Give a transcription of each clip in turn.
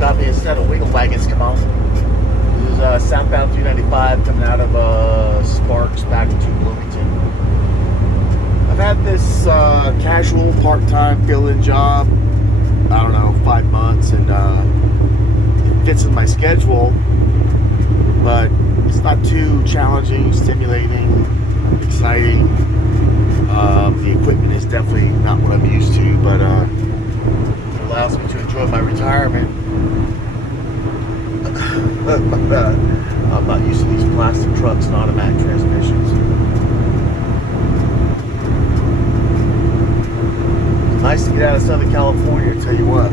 got me a set of wiggle wagons come out. This is southbound 395 coming out of Sparks back to Bloomington. I've had this casual part-time fill-in job, I don't know, 5 months, and it fits in my schedule, but it's not too challenging, stimulating, exciting. The equipment is definitely not what I'm used to, but it allows me to enjoy my retirement. I'm not used to these plastic trucks and automatic transmissions. It's nice to get out of Southern California, tell you what.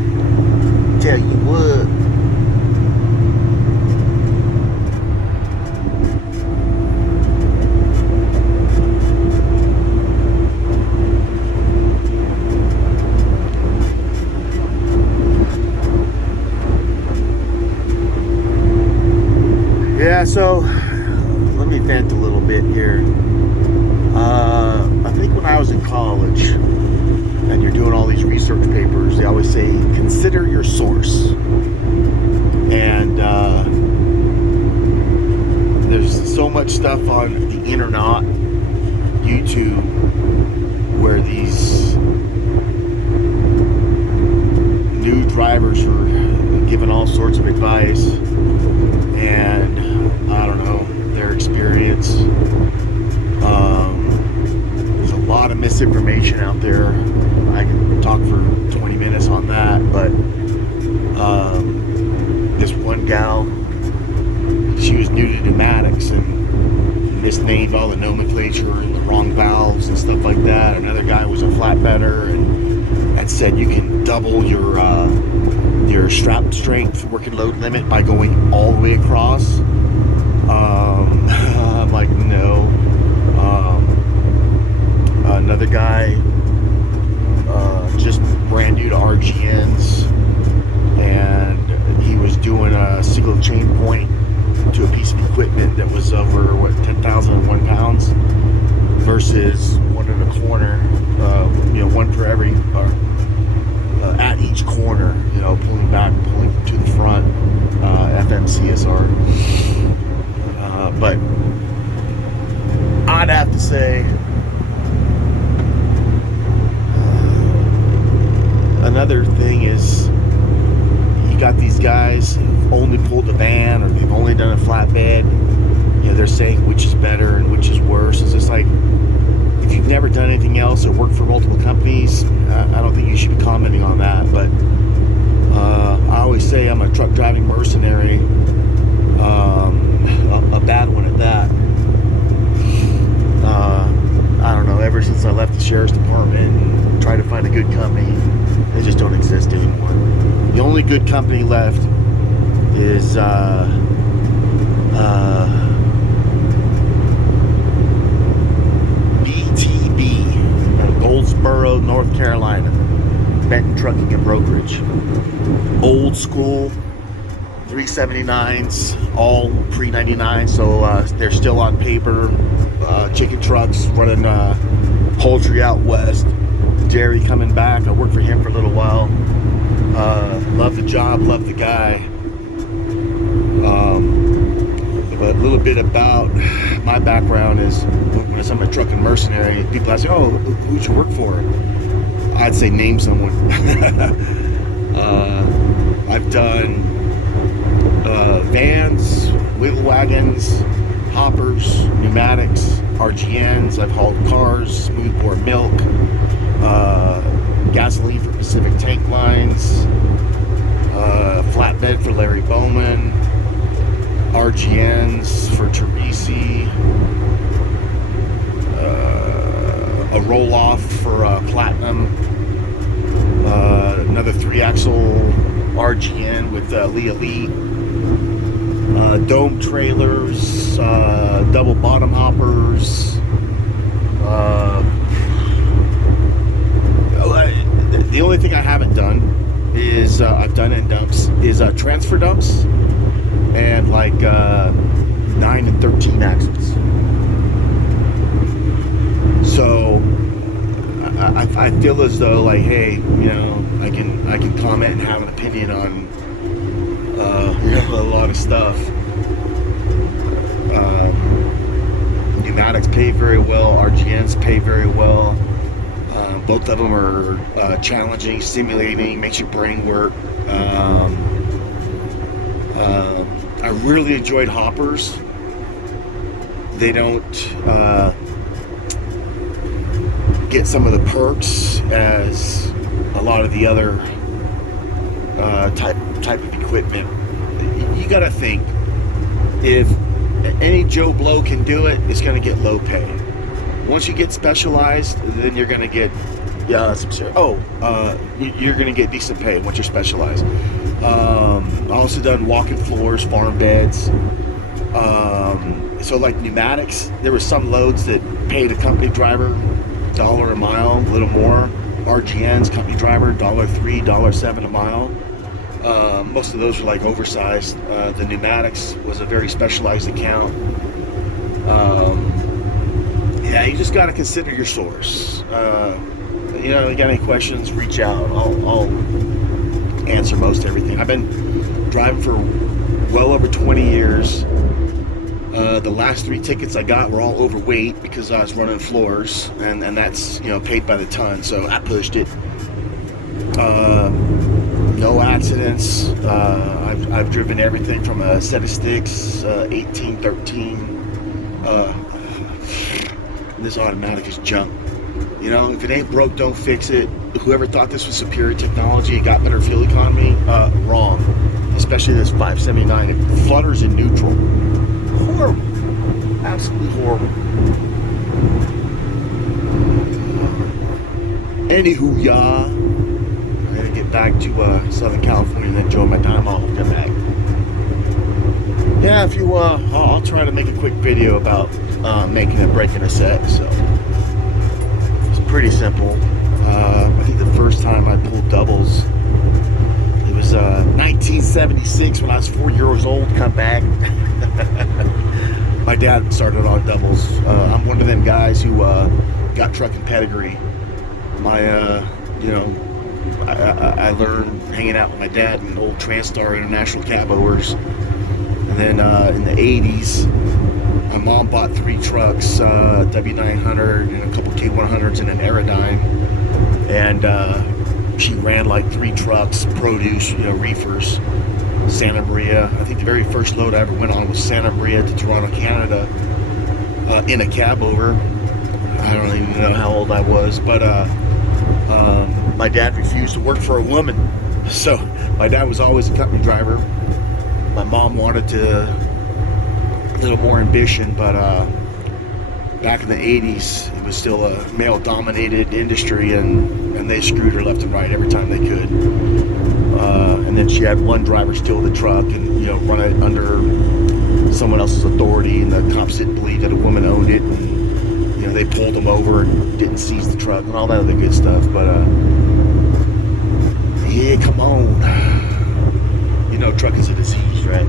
Tell you what. Yeah, so let me vent a little bit here. I think when I was in college and you're doing all these research papers, they always say consider your source. And there's so much stuff on the internet, YouTube, where these new drivers are giving all sorts of advice, and I don't know, their experience. There's a lot of misinformation out there. I can talk for 20 minutes on that, but this one gal, she was new to pneumatics and misnamed all the nomenclature and the wrong valves and stuff like that. Another guy was a flatbedder and said you can double your strap strength working load limit by going all the way across. I'm like, no. Another guy, just brand new to RGNs, and he was doing a single chain point to a piece of equipment that was over 10,001 pounds versus one in a corner, one for every, at each corner, pulling back, pulling to the front, FMCSR. But I'd have to say another thing is you got these guys who've only pulled a van or they've only done a flatbed. They're saying which is better and which is worse. It's just like, if you've never done anything else or worked for multiple companies, I don't think you should be commenting on that. But I always say I'm a truck driving mercenary, a bad one at that. I don't know, ever since I left the sheriff's department and tried to find a good company, they just don't exist anymore. The only good company left is Goldsboro, North Carolina, Benton Trucking and Brokerage. Old school 379s, all pre-99, so they're still on paper. Chicken trucks running poultry out west. Jerry coming back. I worked for him for a little while. Love the job, love the guy. But a little bit about my background is, when I'm a trucking mercenary, people ask, oh, who'd you work for? I'd say name someone. I've done vans, wheel wagons, hoppers, pneumatics, RGNs. I've hauled cars, smoothbore milk, gasoline for Pacific Tank Lines, flatbed for Larry Bowman, RGNs for Teresi, a roll-off for Platinum, another 3-axle RGN with Lee Elite, dome trailers, double bottom hoppers. The only thing I haven't done is I've done end dumps is transfer dumps and like 9 and 13 axles. So I feel as though, like, hey, I can comment and have an opinion on a lot of stuff. Pneumatics pay very well. RGNs pay very well. Both of them are challenging, stimulating, makes your brain work. I really enjoyed hoppers. They don't get some of the perks as a lot of the other type of equipment. You gotta think, if any Joe Blow can do it, it's gonna get low pay. Once you get specialized, then you're gonna get you're gonna get decent pay once you're specialized. I also done walking floors, farm beds. So like pneumatics, there were some loads that paid a company driver $1 a mile, a little more. RGNs, company driver, $1.03, $1.07 a mile. Most of those were like oversized. The pneumatics was a very specialized account. Yeah, you just got to consider your source. You know, if you got any questions, reach out. I'll answer most everything. I've been driving for well over 20 years. The last 3 tickets I got were all overweight because I was running floors, and that's, you know, paid by the ton, so I pushed it. No accidents. I've driven everything from a set of sticks, 18, 13. This automatic is junk. You know, if it ain't broke, don't fix it. Whoever thought this was superior technology, it got better fuel economy, wrong. Especially this 579, it flutters in neutral. Horrible. Absolutely horrible. Anywho, y'all, I'm gonna get back to Southern California and then enjoy my time off and come back. Yeah, if you, I'll try to make a quick video about making and breaking a set. So it's pretty simple. I think the first time I pulled doubles, it was 1976 when I was 4 years old. Come back. My dad started on doubles. I'm one of them guys who got trucking pedigree. My, you know, I learned hanging out with my dad in old Transtar International cab overs. And then in the 80s, my mom bought 3 trucks, W900 and a couple K100s and an Aerodyne. And she ran like 3 trucks, produce, you know, reefers. Santa Maria. I think the very first load I ever went on was Santa Maria to Toronto, Canada, in a cab over. I don't even know how old I was, but my dad refused to work for a woman, so my dad was always a company driver. My mom wanted a little more ambition, but back in the 80s, it was still a male-dominated industry, and they screwed her left and right every time they could. And then she had one driver steal the truck and, you know, run it under someone else's authority, and the cops didn't believe that a woman owned it, and, you know, they pulled them over and didn't seize the truck and all that other good stuff. But yeah, come on, you know, truck is a disease, right?